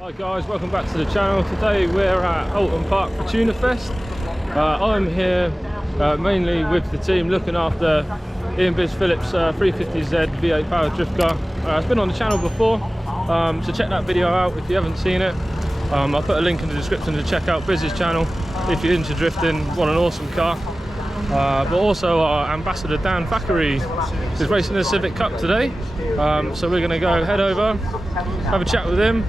Hi guys, welcome back to the channel. Today we're at Oulton Park for Tuna Fest. I'm here mainly with the team looking after Ian Biz Phillips 350Z V8 powered drift car. It's been on the channel before, so check that video out if you haven't seen it. I'll put a link in the description to check out Biz's channel if you're into drifting, want an awesome car. But also our ambassador Dan Thackeray is racing the Civic Cup today, so we're going to go head over, have a chat with him,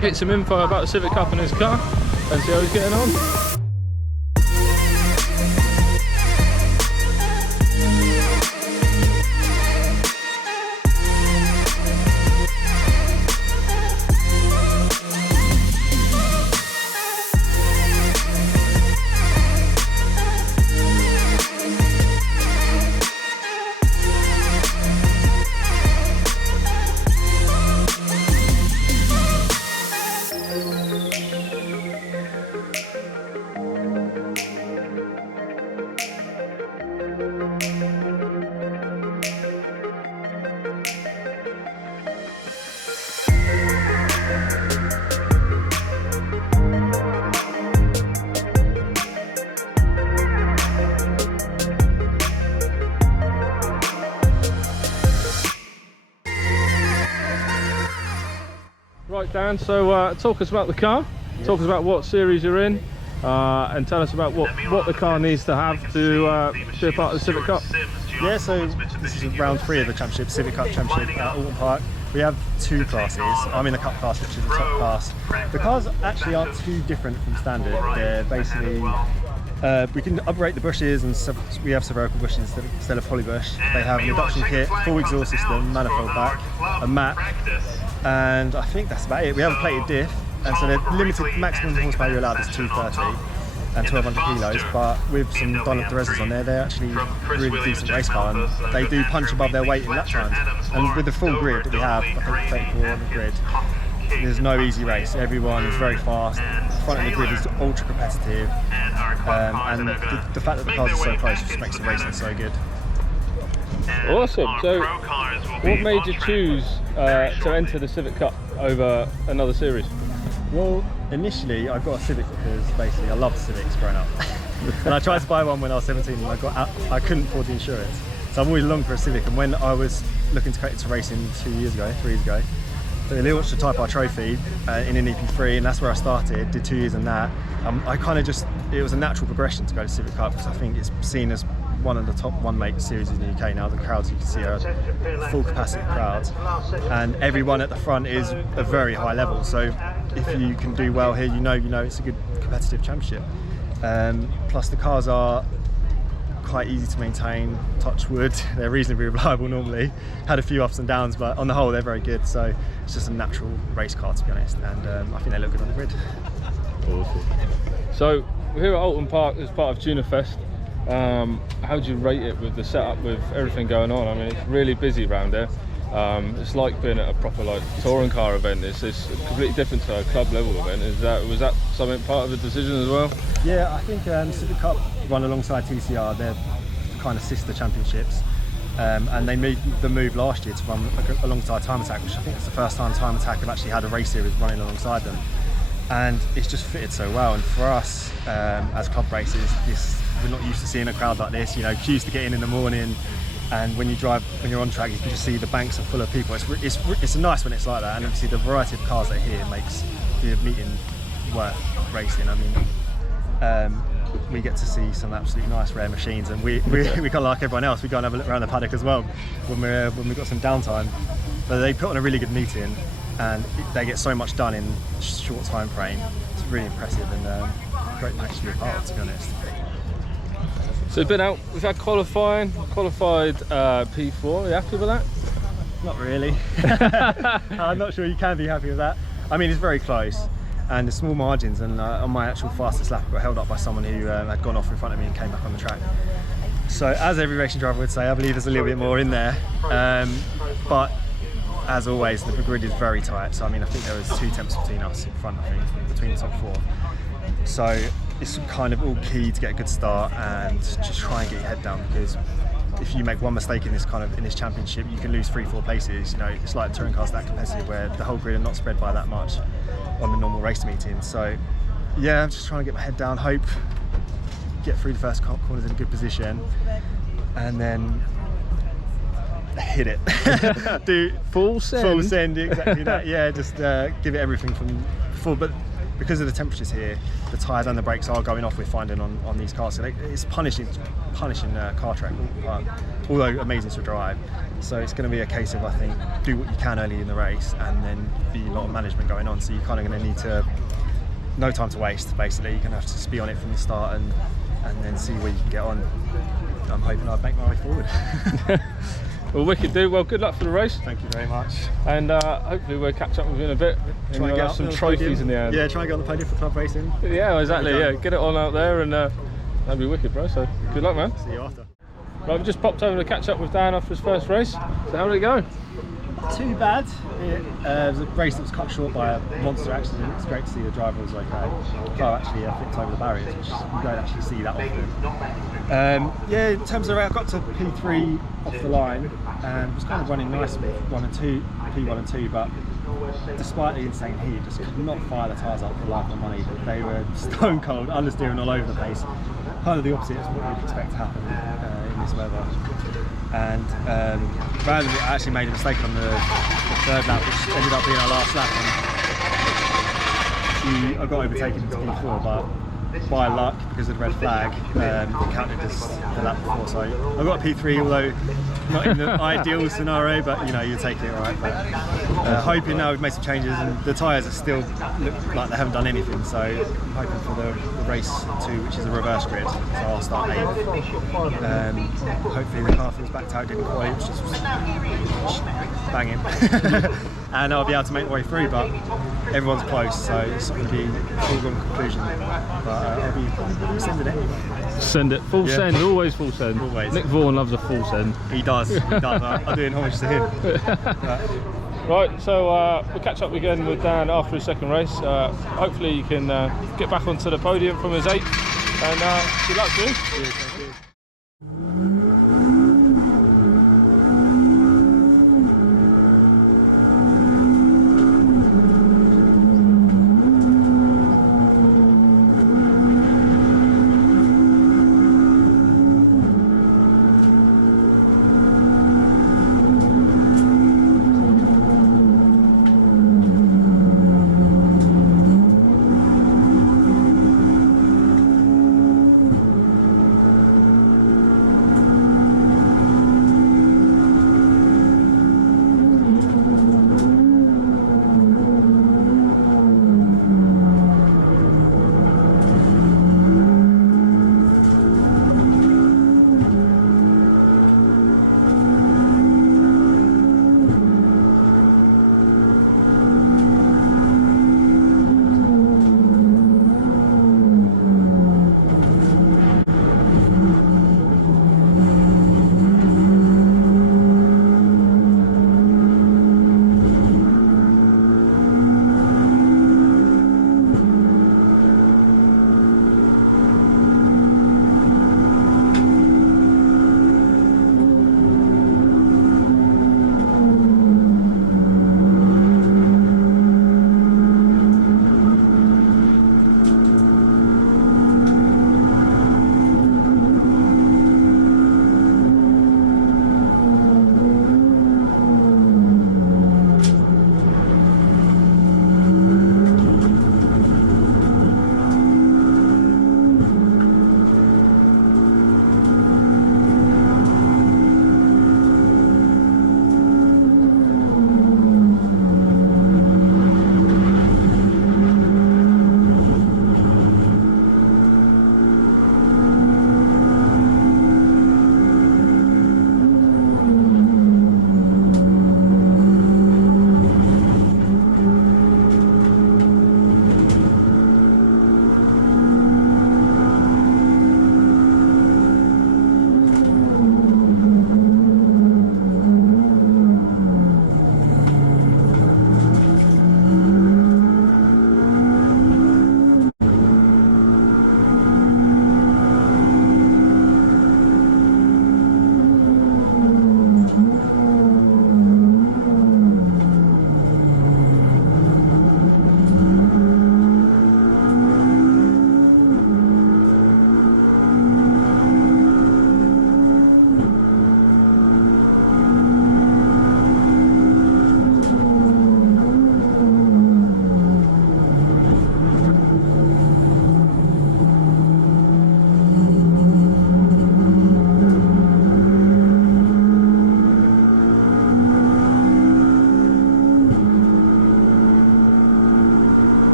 get some info about the Civic Cup and his car, and see how he's getting on. Right Dan, so talk us about the car, talk us about what series you're in, and tell us about what the car needs to have to be a part of the Civic Cup. Yeah, so this is round 3 of the championship, Civic Cup Championship at Oulton Park. We have 2 classes. I'm in the Cup class, which is the top class. The cars actually aren't too different from standard. They're basically, we can operate the bushes, and we have spherical bushes instead of poly bush. They have an induction kit, full exhaust system, manifold back, a mat, and I think that's about it. We have a plated diff, and so the limited maximum horsepower you're allowed is 230 and 1200 kilos, but with some Dunlop Derezas on there, they're actually really decent race car, and they do punch above their weight in lap times. And with the full grid that we have, I think 34 on the grid, there's no easy race. Everyone is very fast. The front of the grid is ultra competitive, and the fact that the cars are so close just makes the racing so good. Awesome. So what made you choose to enter the Civic Cup over another series? Well, initially I got a Civic because basically I loved Civics growing up. And I tried to buy one when I was 17 and I couldn't afford the insurance. So I've always longed for a Civic, and when I was looking to get into racing 3 years ago, they launched the Type R Trophy in an EP3, and that's where I started, did 2 years in that. I kind of just, it was a natural progression to go to Civic Cup because I think it's seen as one of the top one-make series in the UK now. The crowds you can see are full capacity crowds, and everyone at the front is a very high level. So if you can do well here, you know it's a good competitive championship. Plus the cars are quite easy to maintain, touch wood, they're reasonably reliable normally. Had a few ups and downs, but on the whole they're very good. So it's just a natural race car, to be honest, and I think they look good on the grid. Awesome. So we're here at Oulton Park as part of Tuna Fest. How do you rate it with the setup, with everything going on? I mean, it's really busy around here. It's like being at a proper touring car event. It's completely different to a club level event. Was that something part of the decision as well? Yeah, I think Civic Cup run alongside TCR. They're kind of sister championships, and they made the move last year to run alongside Time Attack, which I think is the first time Time Attack have actually had a race series running alongside them, and it's just fitted so well. And for us as club racers, we're not used to seeing a crowd like this. You know, queues to get in the morning, and when you're on track, you can just see the banks are full of people. It's nice when it's like that, and obviously the variety of cars that are here makes the meeting worth racing. I mean, we get to see some absolutely nice rare machines, and we kind of like everyone else, we go and have a look around the paddock as well when we've got some downtime. But they put on a really good meeting, and they get so much done in a short time frame. It's really impressive, and great match to be a part of, to be honest. So we've been out, we've had qualified P4. Are you happy with that? Not really. I'm not sure you can be happy with that. I mean, it's very close, and the small margins, and on my actual fastest lap I got held up by someone who had gone off in front of me and came back on the track. So as every racing driver would say, I believe there's a little bit more in there, but as always the grid is very tight. So I mean, I think there was 2 temps between us in front, I think, between the top 4. So it's kind of all key to get a good start and just try and get your head down, because if you make one mistake in this championship, you can lose 3-4 places. You know, it's like touring cars that competitive where the whole grid are not spread by that much on the normal race meetings. So yeah, I'm just trying to get my head down, hope, get through the first corners in a good position, and then hit it. Do full send, exactly that. Yeah, just give it everything from before. But because of the temperatures here, the tyres and the brakes are going off with finding on these cars. So it's punishing car track, although amazing to drive. So it's going to be a case of, I think, do what you can early in the race, and then be a lot of management going on. So you're kind of going to need to, no time to waste. Basically, you're going to have to just be on it from the start and then see where you can get on. I'm hoping I'll make my way forward. Well, wicked, dude. Well, good luck for the race. Thank you very much. And hopefully we'll catch up with you in a bit. Try and get have some trophies in the end. Yeah, try and get on the podium for club racing. Yeah, exactly. Yeah, get it on out there, and that'd be wicked, bro. So good luck, man. See you after. Right, we just popped over to catch up with Dan after his first race. So how did it go? Too bad. It was a race that was cut short by a monster accident. It's great to see the driver was okay. The car actually flipped over the barriers, which you don't actually see that often. Yeah, in terms of I got to P3 off the line and was kind of running nicely, P1 and 2, but despite the insane heat, just could not fire the tyres up for the life of money. They were stone cold, understeering all over the place. Kind of the opposite of what you'd expect to happen in this weather. And randomly, I actually made a mistake on the third lap, which ended up being our last lap. And I got overtaken into P4, but by luck, because of the red flag, it counted as the lap before. So I got a P3, although not in the ideal scenario, but you know, you take it right. But hoping now we've made some changes, and the tyres are still look like they haven't done anything. So I'm hoping for the race 2, which is a reverse grid. So I'll start 8th. Hopefully the car feels backed out, didn't quite, which is banging. And I'll be able to make my way through, but everyone's close, so it's not going to be a foregone conclusion. But I'll be sending it anyway. Send it, full send, always full send. Always. Nick Vaughan loves a full send. He does. I'm doing homage to him. Right, so we'll catch up again with Dan after his second race. Hopefully you can get back onto the podium from his 8th, and good luck to him. Cheers, thank you.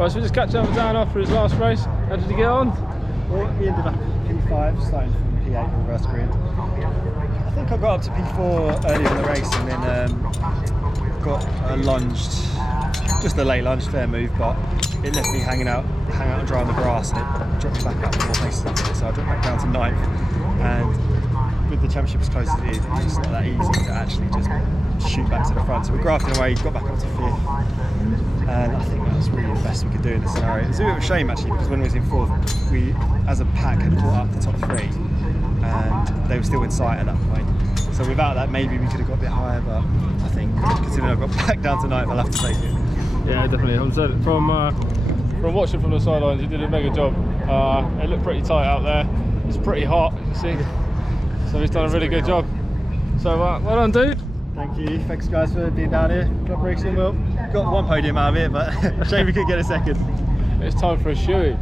Right, so we just catch up with Dan after his last race. How did he get on? Well, we ended up P5, starting from P8 reverse grid. I think I got up to P4 earlier in the race and then got lunged, just a late lunge, fair move, but it left me hanging out and dry on the grass, and it dropped me back up 4 places into it, so I dropped back down to 9th. And with the championship as close as it is, it's just not that easy to actually just shoot back to the front. So we grafted away, got back up to 5th, and I think that was really the best we could do in this scenario. It was a bit of a shame actually, because when we was in 4th, we as a pack had caught up the top 3, and they were still in sight at that point. So without that, maybe we could have got a bit higher, but I think considering I got back down to 9th, I'll have to take it. Yeah, definitely. From watching from the sidelines, he did a mega job. It looked pretty tight out there. It's pretty hot, you see. So he's done a really good job. So well done, dude. Thank you. Thanks guys for being down here. Club Racing, well, got 1 podium out of it, but a shame we couldn't get a 2nd. It's time for a shoey.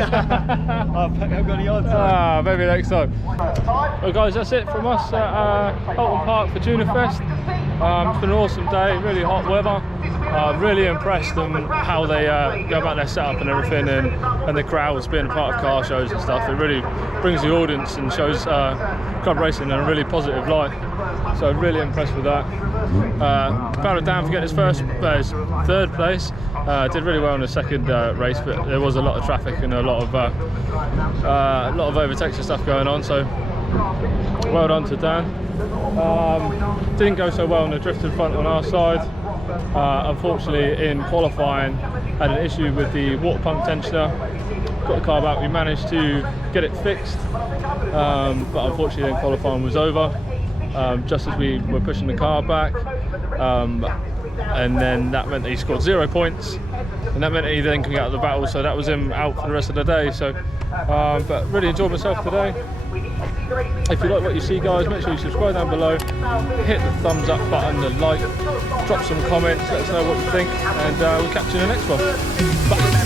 I've got the odds. Maybe next time. Well guys, that's it from us at Oulton Park for Tuna Fest. It's been an awesome day, really hot weather. Really impressed on how they go about their setup and everything, and the crowds being a part of car shows and stuff. It really brings the audience and shows club racing in a really positive light. So really impressed with that. Proud of Dan for getting his 3rd place. Did really well in the 2nd race, but there was a lot of traffic and a lot of overtakes and stuff going on. So well done to Dan. Didn't go so well on the drifted front on our side. Unfortunately, in qualifying, had an issue with the water pump tensioner. Got the car back. We managed to get it fixed, but unfortunately, then qualifying was over just as we were pushing the car back, and then that meant that he scored 0 points, and that meant that he then couldn't get out of the battle. So that was him out for the rest of the day. So, but really enjoyed myself today. If you like what you see, guys, make sure you subscribe down below, hit the thumbs up button, the like, drop some comments, let us know what you think, and we'll catch you in the next one. Bye.